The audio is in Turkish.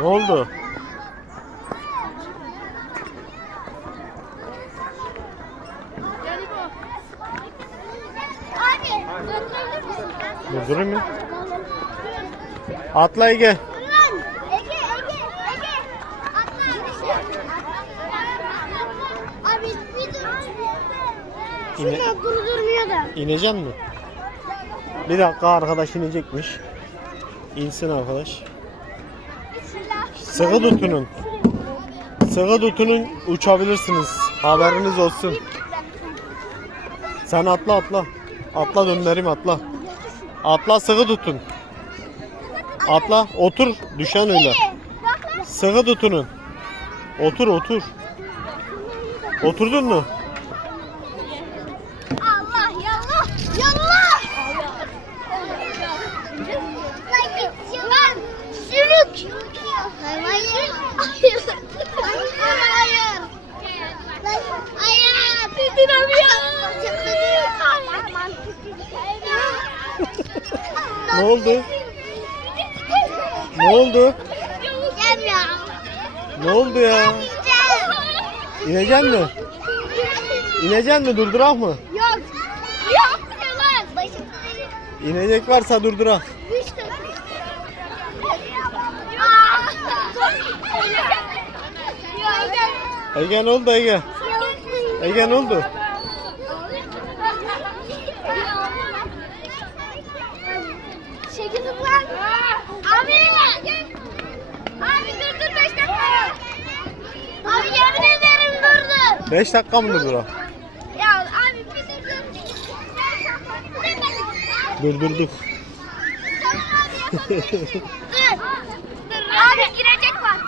Ne oldu? Durdurayım mı? Atla Ege. İne, durdurmuyor da. inecek mi? Bir dakika arkadaş inecekmiş. İnsin arkadaş. Sıkı tutunun. Sıkı tutunun uçabilirsiniz. Haberiniz olsun. Sen atla atla. Atla döndüreyim atla. Atla sıkı tutun. Atla otur düşen öyle. Sıkı tutunun. Otur otur. Oturdun mu? Allah yallah yallah. Lan git lan sürük. Hayır. Hayır. Hayır. Hayır. Ne oldu? Ne oldu? Gelmiyor. Ne oldu ya? İnecek mi? İnecek mi? Durdurak mı? Yok. Yok lan. Başım İnecek varsa durdurak. Ege ne oldu Ege? Ege ne oldu? Şekil lan. Abi. Abi dur dur 5 dakika. Abi yemin ederim durdu. 5 dakika mı durdurak? Ya abi bir dur dur. Durdurduk. Dur. Dur. Abi girecek var.